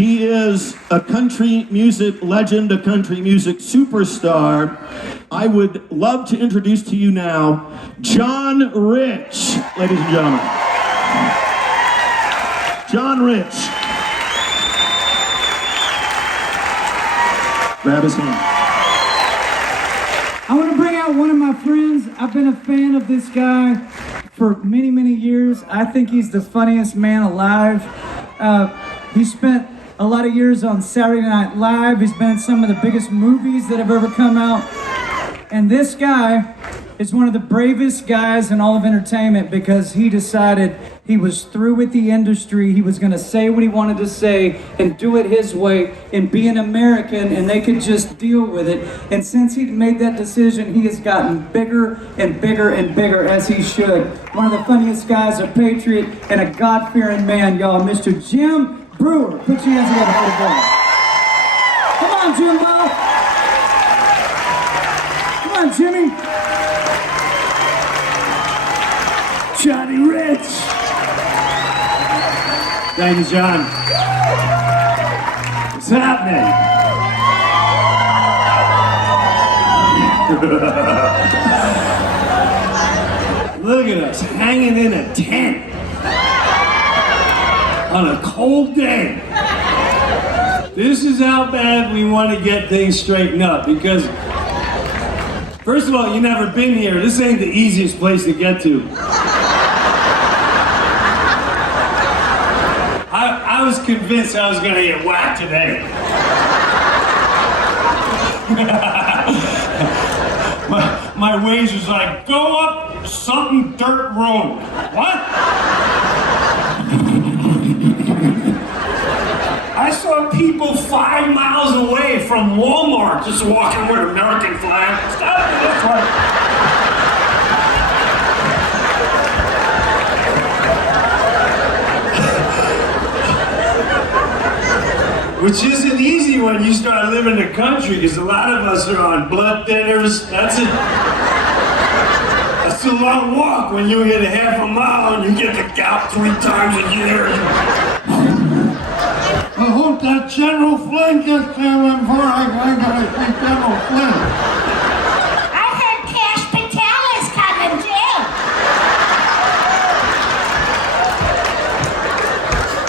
He is a country music legend, a country music superstar. I would love to introduce to you now, John Rich, ladies and gentlemen. John Rich. Grab his hand. I want to bring out one of my friends. I've been a fan of this guy for many, many years. I think he's the funniest man alive. He spent a lot of years on Saturday Night Live. He's been in some of the biggest movies that have ever come out. And this guy is one of the bravest guys in all of entertainment because he decided he was through with the industry. He was going to say what he wanted to say and do it his way and be an American, and they could just deal with it. And since he made that decision, he has gotten bigger and bigger and bigger, as he should. One of the funniest guys, a patriot, and a God-fearing man, y'all, Mr. Jim Breuer. Put your hands together for the boy. Come on, Jimbo. Come on, Jimmy. Johnny Rich. Thank you, John. What's happening? Look at us hanging in a tent on a cold day. This is how bad we want to get things straightened up, because first of all, you've never been here. This ain't the easiest place to get to. I was convinced I was going to get whacked today. my wage was like, go up something dirt road. What? I saw people 5 miles away from Walmart just walking with an American flag. Stop it, that's right. Which isn't easy when you start living in the country, because a lot of us are on blood thinners. That's a long walk when you hit a half a mile and you get the gout 3 times a year. I hope that General Flynn gets there before I gotta see General Flynn. I heard Cash Patel is coming too.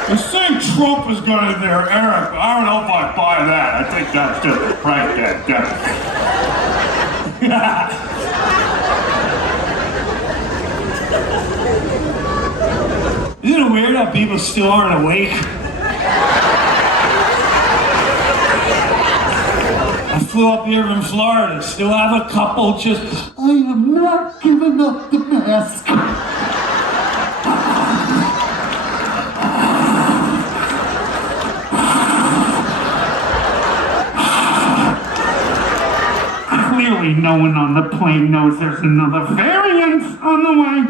They say Trump is going there, Eric. I don't know if I buy that. I think that's just a prank. Isn't it weird how people still aren't awake? I flew up here from Florida, still have a couple just, I am not giving up the mask. Clearly no one on the plane knows there's another variant on the way.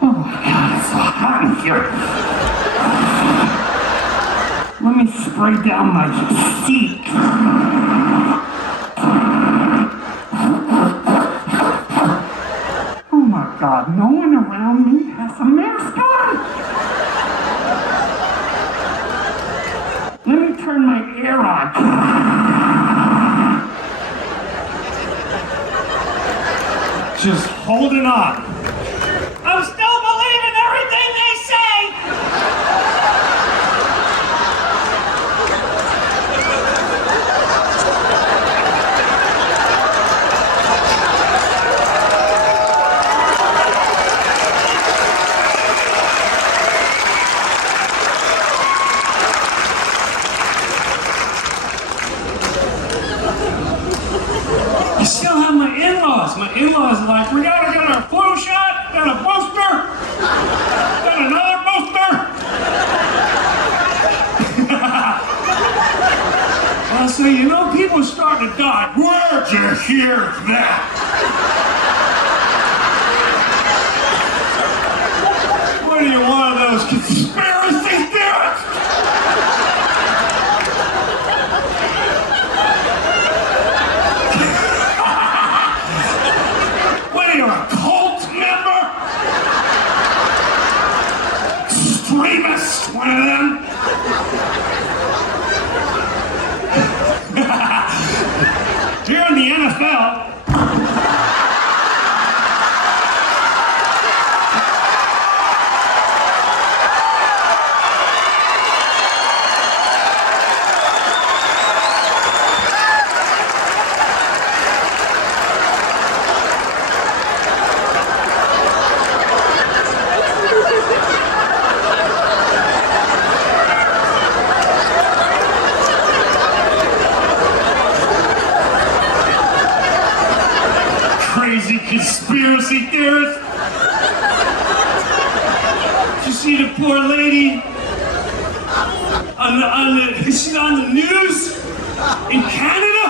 Oh my God, it's so hot in here. Let me spray down my seat. Oh my God, no one around me has a mask on. Let me turn my air on. Just holding on. I'm still believing everything they say. I still have my in-laws. My in-laws are like, we gotta get our flu shot, got a booster, got another booster. I say, you know, people are starting to die. Where'd you hear that? What are you, one of those conspiracy theorists? What are you, a cult member? Remus, one of them. Here in the NFL, crazy conspiracy theorist. Did you see the poor lady she's on the news in Canada?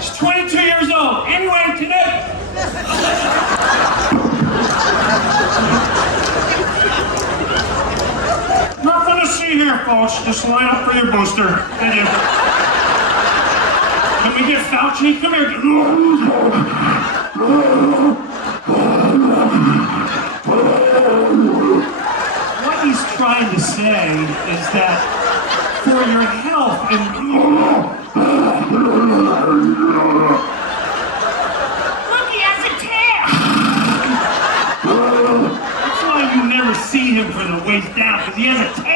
She's 22 years old. Anyway, today. Nothing to see here, folks. Just line up for your booster. Thank you. Can we get Fauci? Come here. What he's trying to say is that for your health and Look, he has a tail. that's why you never see him from the waist down, because he has a tail.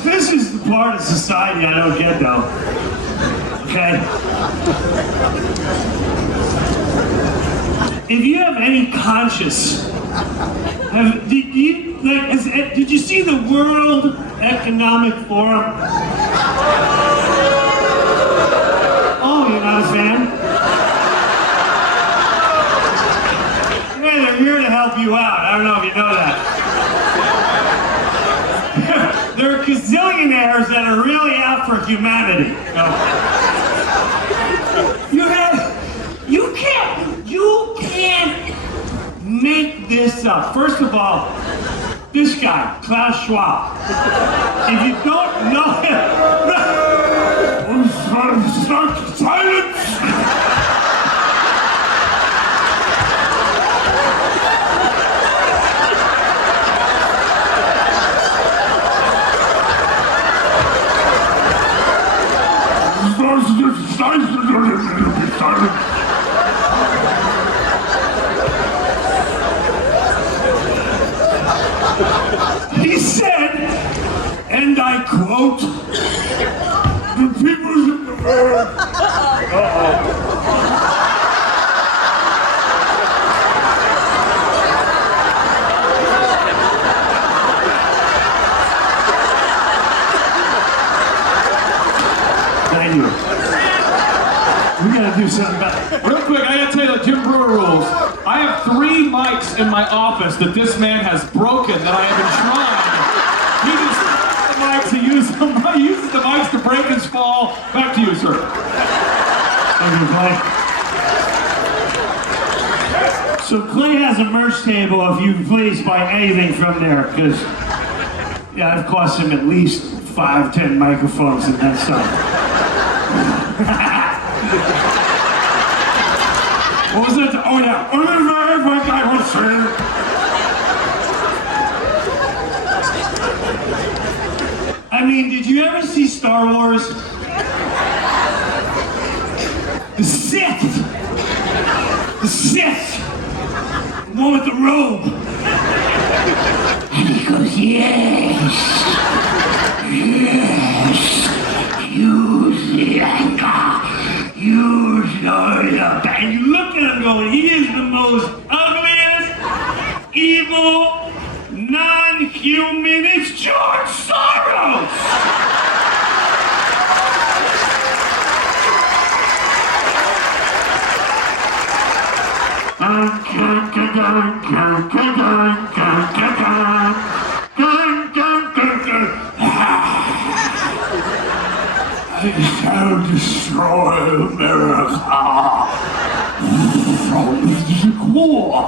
This is the part of society I don't get, though. Okay? If you have any conscience, did you see the World Economic Forum? Oh, you're not a fan? Yeah, they're here to help you out. I don't know if you know that. There are gazillionaires that are really out for humanity. You can't make this up. First of all, this guy, Klaus Schwab. If you don't know him, silence. He said, and I quote, the people of the world. Thank you. We gotta do something about it. Real quick, I gotta tell you the Jim Breuer rules. I have 3 mics in my office that this man has broken that I have been trying. He just the mics, he uses the mics to break his fall. Back to you, sir. Thank you, Clay. So Clay has a merch table. If you please buy anything from there, because yeah, it costs him at least 5-10 microphones and then some. What was that? Oh yeah. I mean, did you ever see Star Wars? The Sith! The Sith! The one with the robe! And he goes, yes! Yes! Use the anger! Use your love! And you look at him going, he is the most ugliest, evil, non-human, it's George Soros! I shall destroy America from the core.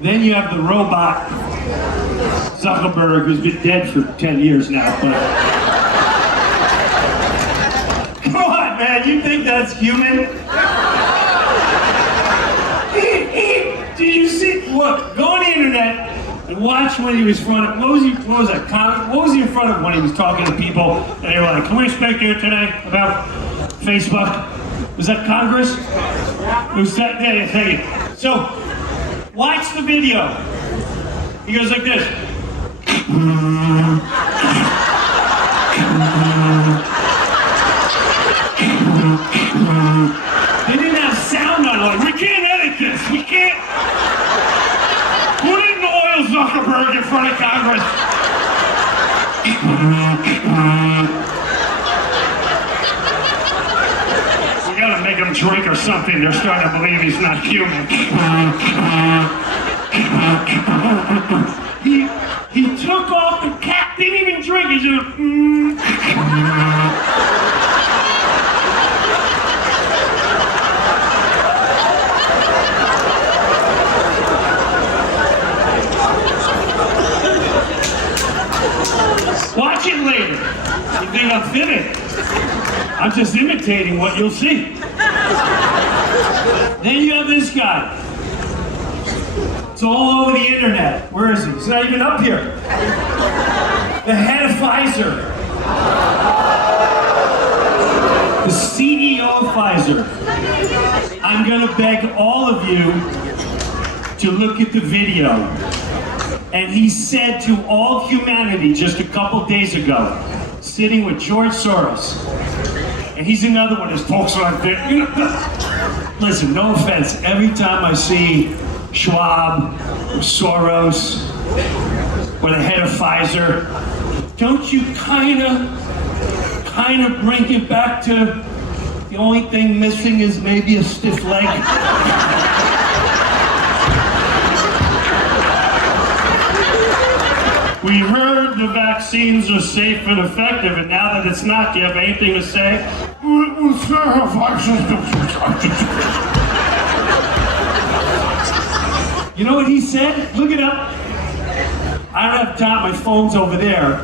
Then you have the robot Zuckerberg, who's been dead for 10 years now, but... Come on, man, you think that's human? Did you see? Look, go on the internet and watch when he was in front of, what was he in front of when he was talking to people and they were like, can we speak to you today about Facebook? Was that Congress? Was that, yeah, thank you. So, watch the video. He goes like this. They didn't have sound on it. We can't edit this. We can't. Put in the oil Zuckerberg in front of Congress. We gotta make him drink or something. They're starting to believe he's not human. He took off the cap. Didn't even drink. He just. Watch it later. You think I'm fibbing? I'm just imitating what you'll see. Then you have this guy. It's all over the internet. Where is he? He's not even up here. The head of Pfizer. The CEO of Pfizer. I'm gonna beg all of you to look at the video. And he said to all humanity just a couple days ago, sitting with George Soros, and he's another one that talks like that. You know, listen, no offense, every time I see Schwab or Soros or the head of Pfizer, don't you kind of bring it back to the only thing missing is maybe a stiff leg? We heard the vaccines are safe and effective, and now that it's not, do you have anything to say? You know what he said? Look it up. I don't have time, my phone's over there.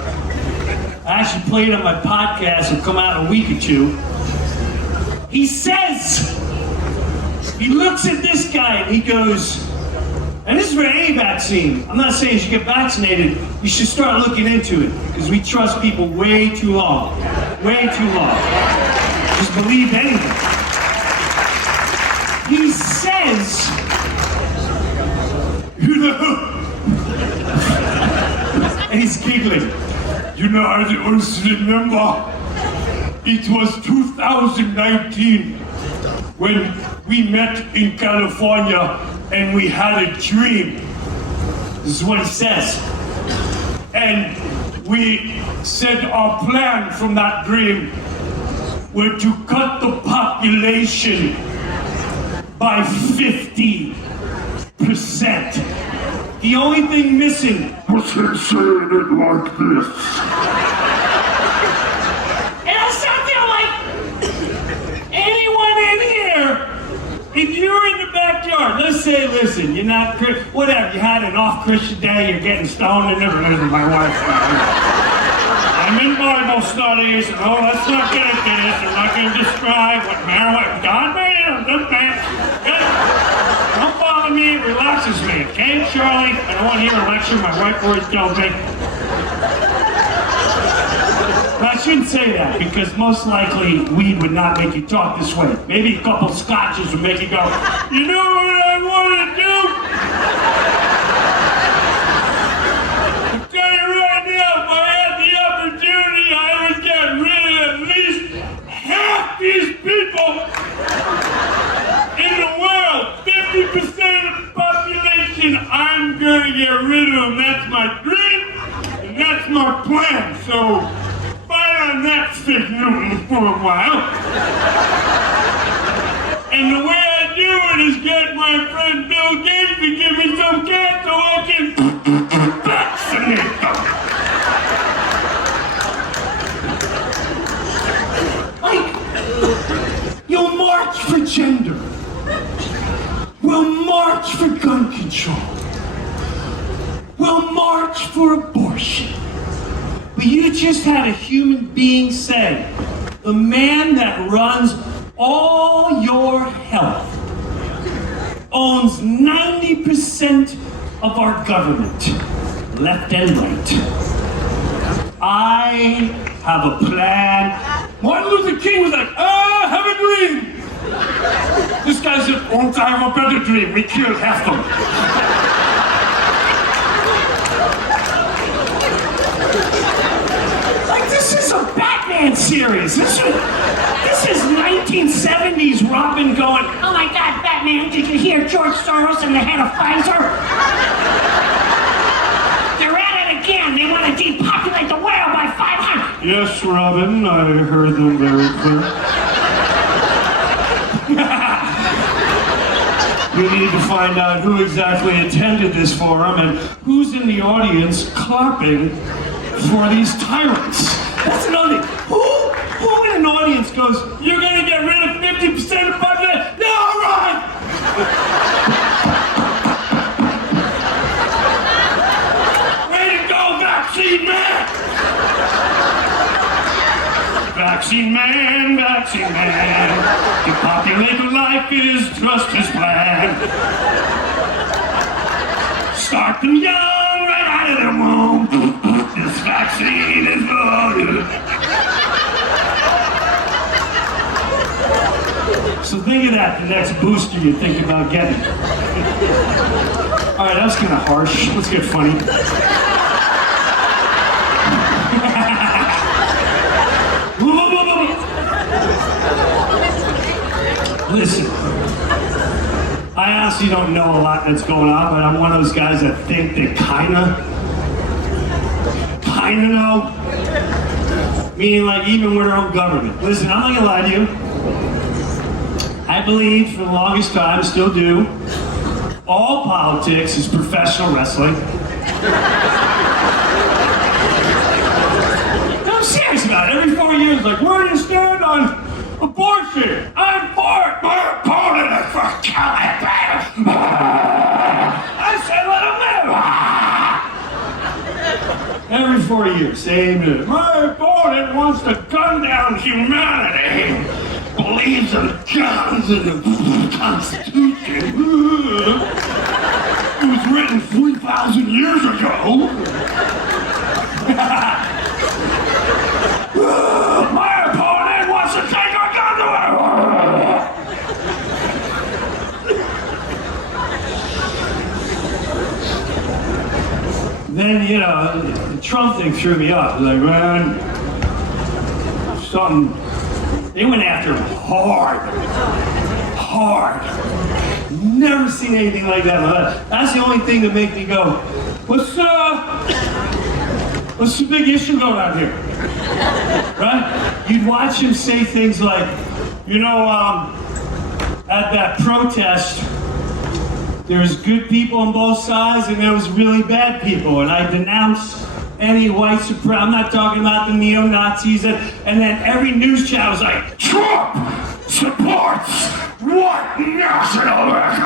I actually played it on my podcast, it'll come out in a week or two. He says, he looks at this guy and he goes, and this is for any vaccine. I'm not saying you should get vaccinated. You should start looking into it because we trust people way too long. Way too long. Just believe anything. He says, you know, and he's giggling. You know, I also remember it was 2019 when we met in California and we had a dream. This is what he says. And we said our plan from that dream were to cut the population by 50%. The only thing missing was him saying it like this. And I sat there like, anyone in here, if you're in the backyard, let's say, listen, you're not, whatever, you had an off-Christian day, you're getting stoned, and never listened to my wife. I'm in Bible studies, oh, let's not get into this, I'm not going to describe what marijuana, God made it, good man. Don't bother me, it relaxes me, okay, Charlie? I don't want to hear a lecture, my wife always tells me. But I shouldn't say that, because most likely weed would not make you talk this way. Maybe a couple scotches would make you go, you know what I want to do? I'm telling you right now, if I had the opportunity, I would get rid of at least half these people in the world. 50% of the population, I'm going to get rid of them. That's my dream, and that's my plan. So, on Netflix for a while. And the way I do it is get my friend Bill Gates to give me some cash so I can much for abortion. But you just had a human being say, the man that runs all your health owns 90% of our government, left and right. I have a plan. Martin Luther King was like, I have a dream. This guy said, won't I have a better dream? We killed half them. Like, this is a Batman series. This is 1970s Robin going, Oh my God, Batman, did you hear George Soros and the head of Pfizer? They're at it again. They want to depopulate the world by 500. yes, Robin, I heard them very clear. We need to find out who exactly attended this forum and who's in the audience clapping for these tyrants. That's another thing. Who in an audience goes, you're gonna get rid of 50% of the population? No, all right! Way to go, vaccine man! Vaccine man, vaccine man. Depopulate life is just his plan. Start them young, right out of their womb. This vaccine is loaded. So think of that, the next booster you think about getting. All right, that was kind of harsh. Let's get funny. Listen, I honestly don't know a lot that's going on, but I'm one of those guys that think they kinda know. Meaning, like, even with our own government. Listen, I'm not gonna lie to you. I believe for the longest time, still do, all politics is professional wrestling. No, I'm serious about it. Every 4 years, like, where do you stand on abortion? I'm for it. My opponent is for killing it. I said let him live. Every 4 years, same thing. My opponent wants to gun down humanity. Believes in guns and the Constitution. It was written 3,000 years ago. My opponent wants to take our guns away. Then, you know, the Trump thing threw me off. Like, man, something. They went after him hard. Never seen anything like that. That's the only thing that makes me go, what's the big issue going on here? Right? You'd watch him say things like, you know, at that protest, there's good people on both sides and there was really bad people, and I denounce any white supremacy. I'm not talking about the neo-Nazis, and then every news channel was like, Trump supports white nationalism.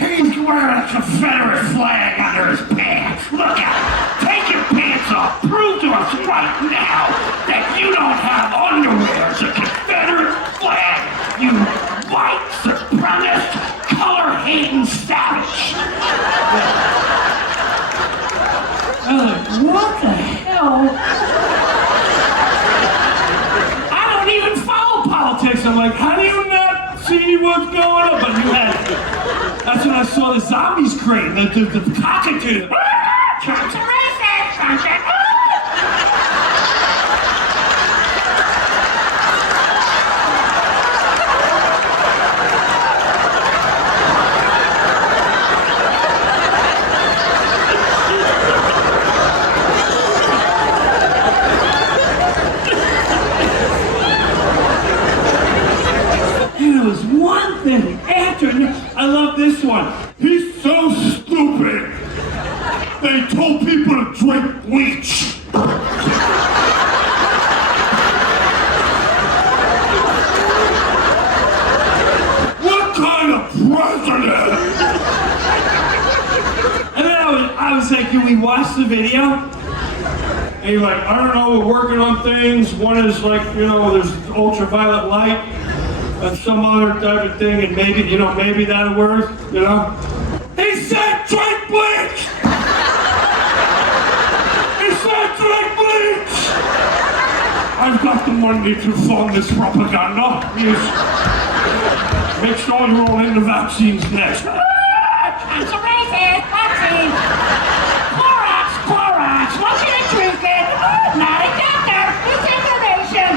He's wearing a Confederate flag under his pants. Look at him. Take your pants off. Prove to us right now that you don't have underwear as a Confederate flag, you white supremacist, color-hating savage. What the hell? I don't even follow politics. I'm like, how do you not see what's going on? But you had, that's when I saw the zombies crane, the cockatoo. Trump's a racist, Trump's a... I love this one. He's so stupid. They told people to drink bleach. What kind of president? And then I I was like, "Can we watch the video?" And he's like, "I don't know, we're working on things. One is like, there's ultraviolet light and some other type of thing, and maybe that'll work, He said, "Drink bleach!" He said, "Drink bleach!" I've got the money to fund this propaganda. Yes. Make sure you roll in the vaccines next. It's a racist vaccine. Clorox, want you to drink it. Not a doctor, misinformation.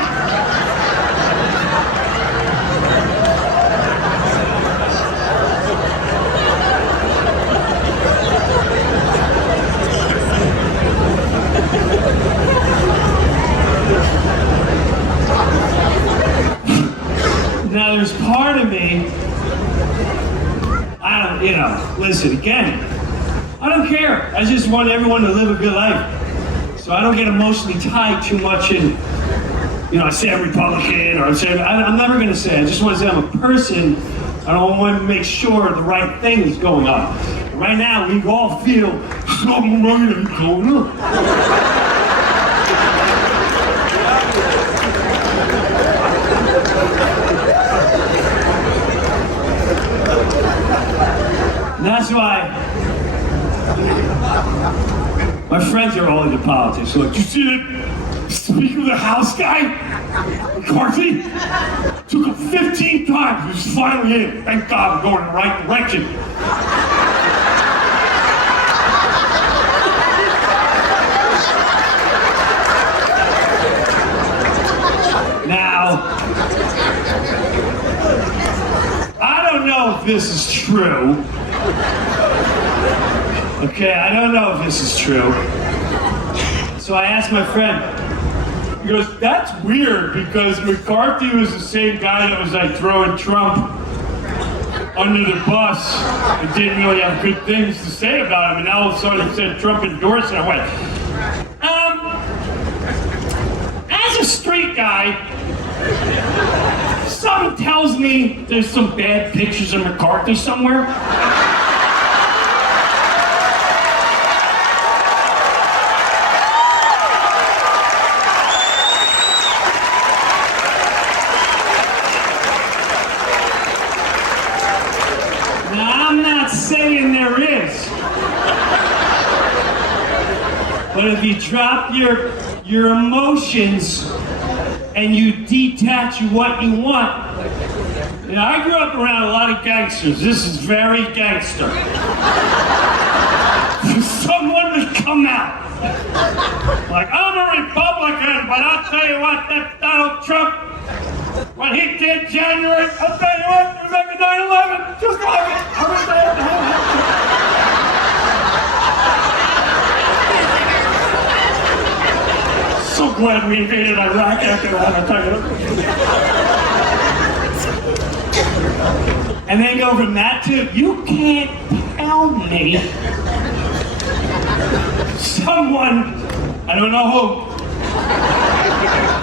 Now there's part of me, listen, again, I don't care. I just want everyone to live a good life. So I don't get emotionally tied too much in, I say I'm Republican, or I'm never going to say it. I just want to say I'm a person. I don't want to make sure the right thing is going on. Right now, we all feel something right is going on. That's why my friends are all into politics. So, you see that Speaker of the House guy, McCarthy? Took him 15 times. He was finally in. Thank God we're going in the right direction. Now, I don't know if this is true. Okay, I don't know if this is true. So I asked my friend, he goes, "That's weird because McCarthy was the same guy that was like throwing Trump under the bus and didn't really have good things to say about him, and now all of a sudden he said Trump endorsed it." I went, as a straight guy, something tells me there's some bad pictures of McCarthy somewhere. Now, I'm not saying there is. But if you drop your emotions and you detach what you want. I grew up around a lot of gangsters. This is very gangster. For someone to come out like, "I'm a Republican, but I'll tell you what, that Donald Trump, what he did January, I'll tell you what, remember 9/11, just like it. I was there. So glad we invaded Iraq after that, I'll tell you. And then go from that to, you can't tell me someone, I don't know who,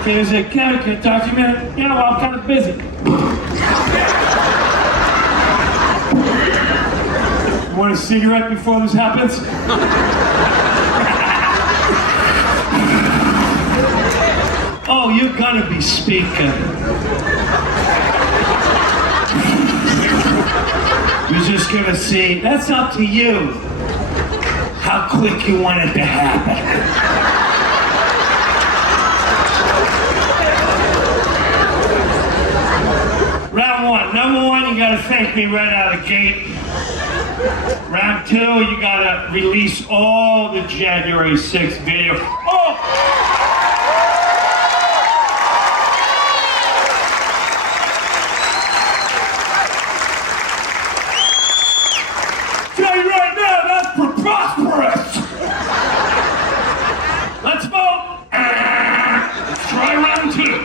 can say, "Kevin, can I talk to you a minute?" "Yeah, well, I'm kind of busy." "You want a cigarette before this happens?" "Oh, you're gonna be speaking. You're just gonna see." That's up to you. How quick you want it to happen. Round one. Number one, you gotta thank me right out of the gate. Round two, you gotta release all the January 6th video. Oh! Tell you right now, that's preposterous! Let's vote! Let's try round two.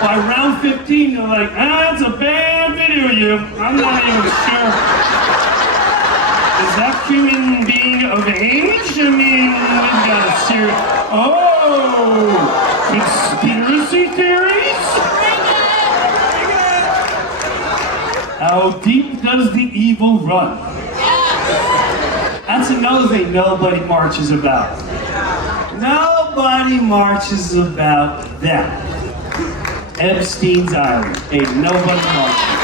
By round 15, you're like, "That's a bad video of you. I'm not even sure. Is that human being of age? I mean, we've got a serious... Oh! Conspiracy theories? How deep does the evil run? That's another thing nobody marches about. Nobody marches about that. Epstein's Island. Ain't nobody marching.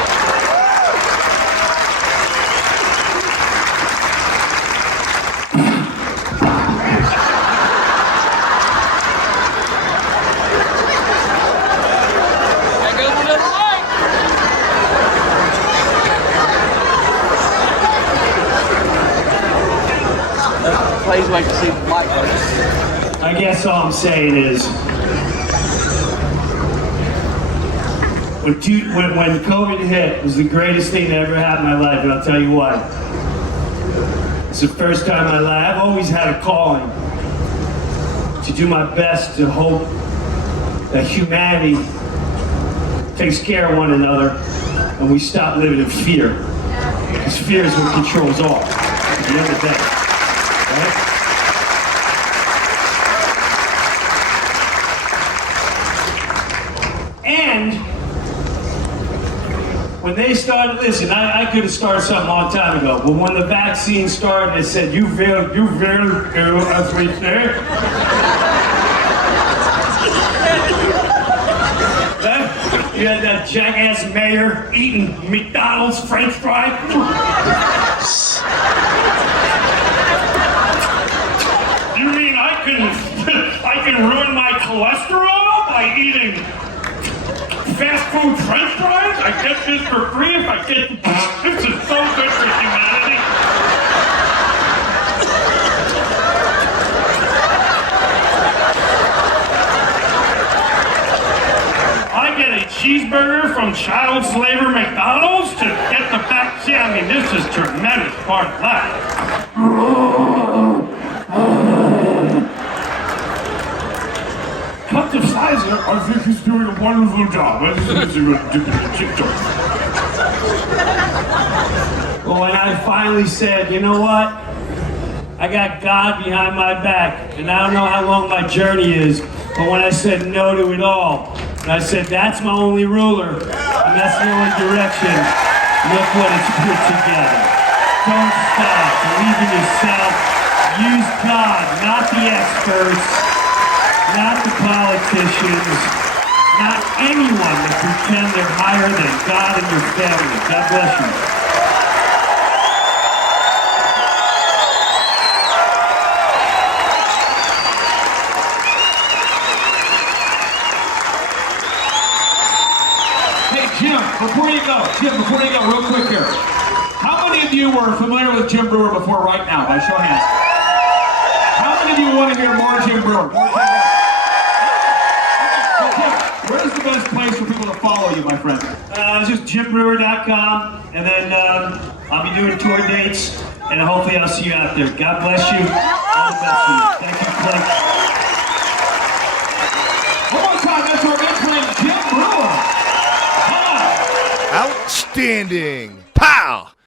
Please wait to see the light. I guess all I'm saying is, when COVID hit, it was the greatest thing that ever happened in my life, and I'll tell you why. It's the first time in my life. I've always had a calling to do my best to hope that humanity takes care of one another and we stop living in fear. Because fear is what controls all at the end of the day. Right? And when they started, listen, I could have started something a long time ago, but when the vaccine started, it said, you will, as we say. You had that jackass mayor eating McDonald's French fries. You mean I can ruin my cholesterol by eating fast food French fries? I get this for free if I get this is so good for humanity. I get a cheeseburger from child slaver McDonald's to get the vaccine. I mean, this is tremendous part of life. Dr. Pfizer, I think he's doing a wonderful job. Well, when I finally said, you know what? I got God behind my back, and I don't know how long my journey is, but when I said no to it all, and I said that's my only ruler, and that's the only direction, look what it's put together. Don't stop. Believe in yourself. Use God, not the experts. Not the politicians, not anyone that pretend they're higher than God and your family. God bless you. Hey, Jim, before you go, real quick here. How many of you were familiar with Jim Breuer before right now? By show of hands. How many of you want to hear more Jim Breuer? Where's the best place for people to follow you, my friend? Just JimBreuer.com, and then I'll be doing tour dates, and hopefully I'll see you out there. God bless you. All the best to you. Thank you, Clint. One more time, that's our good friend Jim Breuer. Come on. Outstanding. Pow!